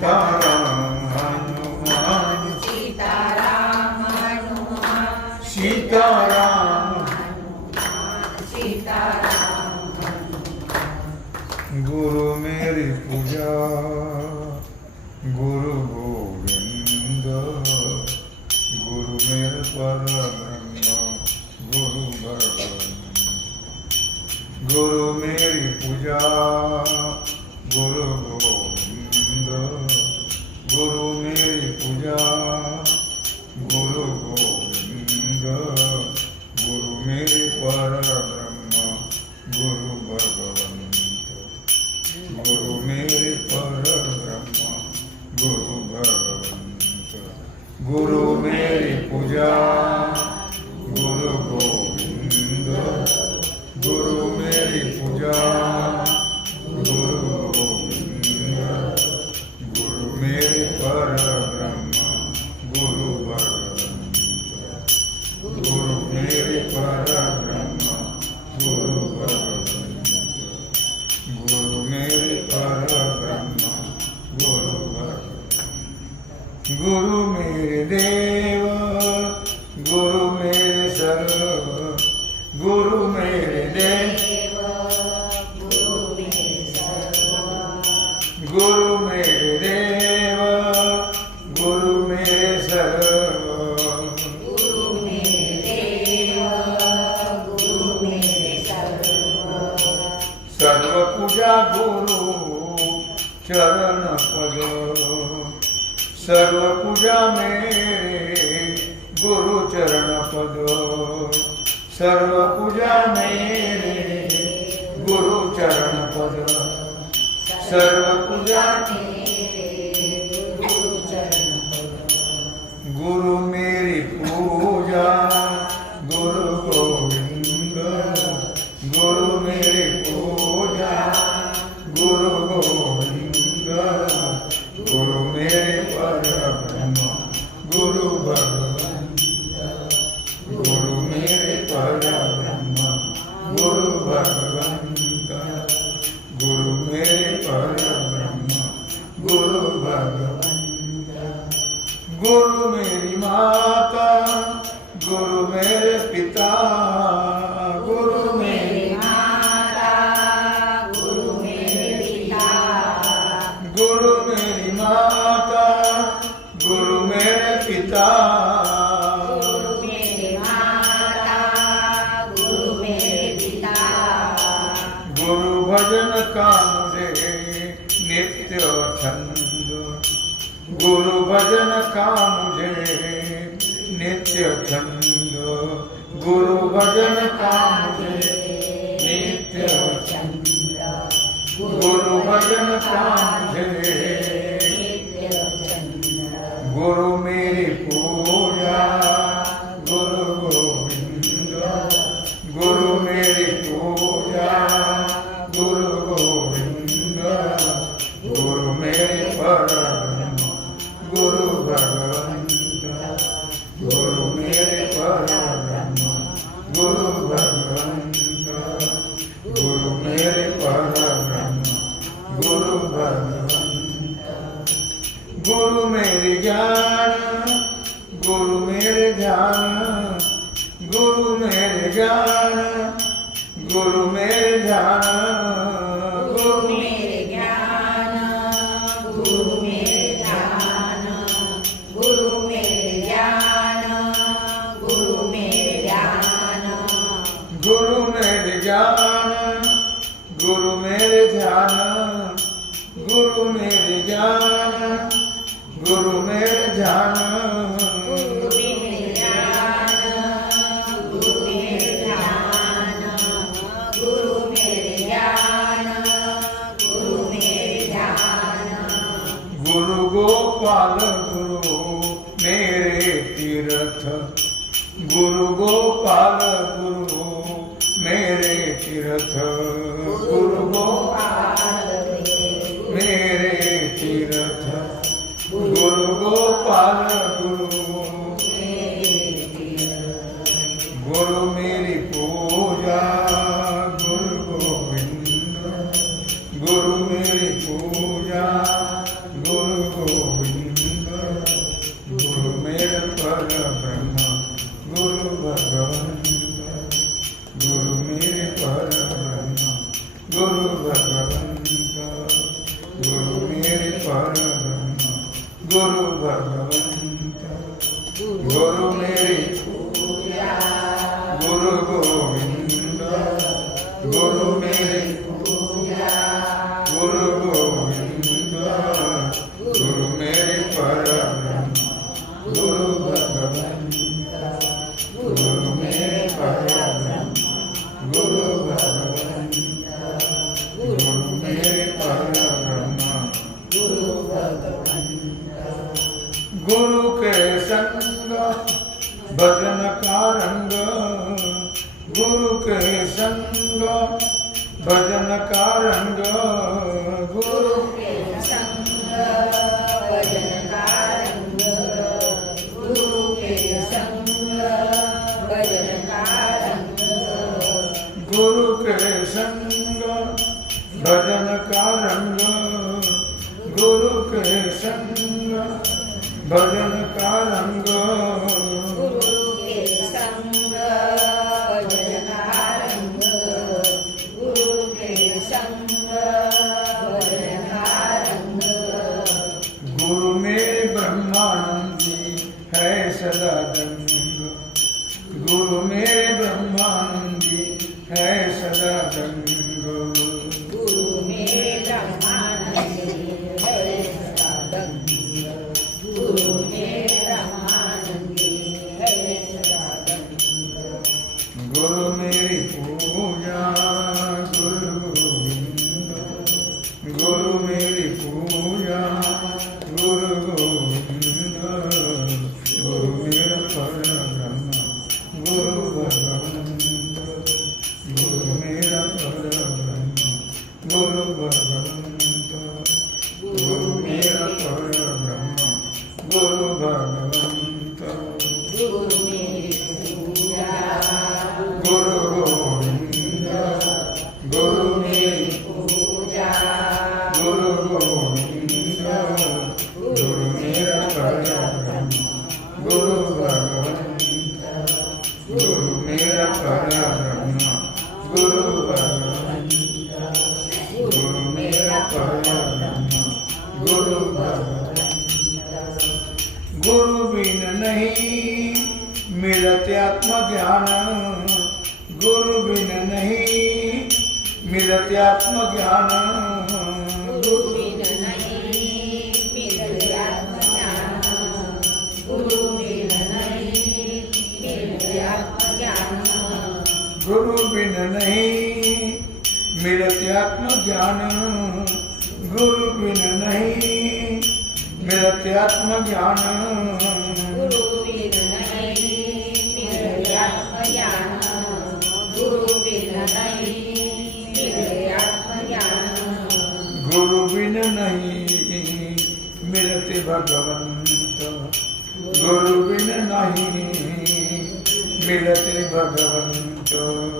Sita गुरु मेरे पर ब्रह्मा गुरु भगवंत गुरु मेरी पूजा सर्व पूजा मेरे गुरु चरण पद सर्व पूजा गुरु भजन का मुझे नित्य छंद। गुरु भजन का मुझे नित्य छंद। गुरु भजन का मुझे नित्य चंद्र गुरु भजन का मुझे गुरु मेरी पूजा गुरु गुरु मेरे ज्ञान गुरु मेरे ध्यान गुरु मेरे ज्ञान गुरु मेरे ध्यान गुरु गुरु मेरे ज्ञान गुरु मेरे ध्यान गुरु मेरे ज्ञान गुरु मेरे ध्यान गुरु मेरे ज्ञान गुरु मेरे ध्यान गुरु मेरे ज्ञान गुरु मेरे ध्यान गुरु गोपाल गुरु मेरे तीर्थ। गुरु गोपाल गुरु मेरे तीर्थ। पार भजन कारंग गुरु गुरु के संग भजन कारंग गुरु के संग भजन कारंग गुरु बिन नहीं मिलत आत्म ज्ञान गुरु बिन नहीं मिलत आत्म ज्ञान गुरु बिन नहीं मिलते भगवंत गुरु बिन नहीं मिलते भगवंत तो। Tchau.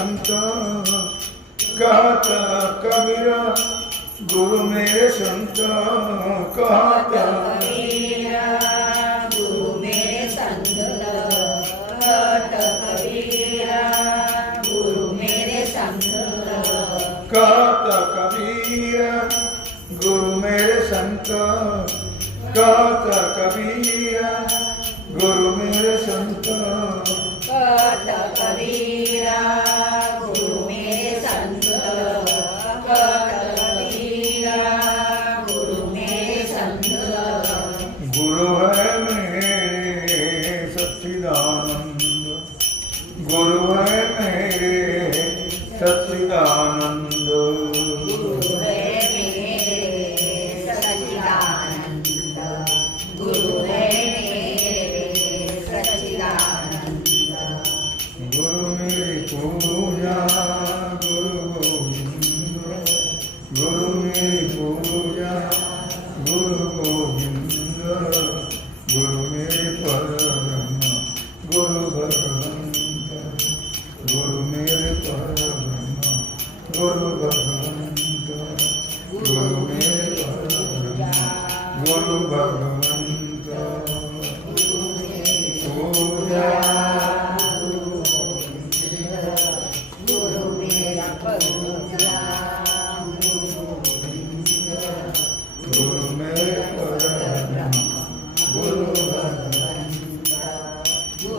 संता कहता। कबीरा गुरु मेरे संता कहता गुरु मेरे संता। कहता कबीरा गुरु मेरे संत कहता कबीरा गुरु मेरे संत। कतकवीरा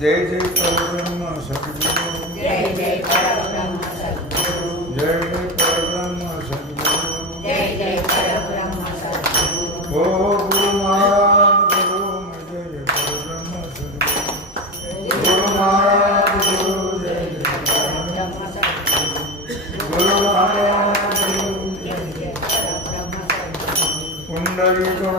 जय जय परब्रह्म सदगुरु। जय जय परब्रह्म सदगुरु। जय जय परब्रह्म सदगुरु। जय जय परब्रह्म सदगुरु। ओ गुरु महाराज गुरु जय जय परब्रह्म सदगुरु। गुरु महाराज गुरु जय जय परब्रह्म सदगुरु। गुरु महाराज गुरु जय जय परब्रह्म सदगुरु। कुंडली को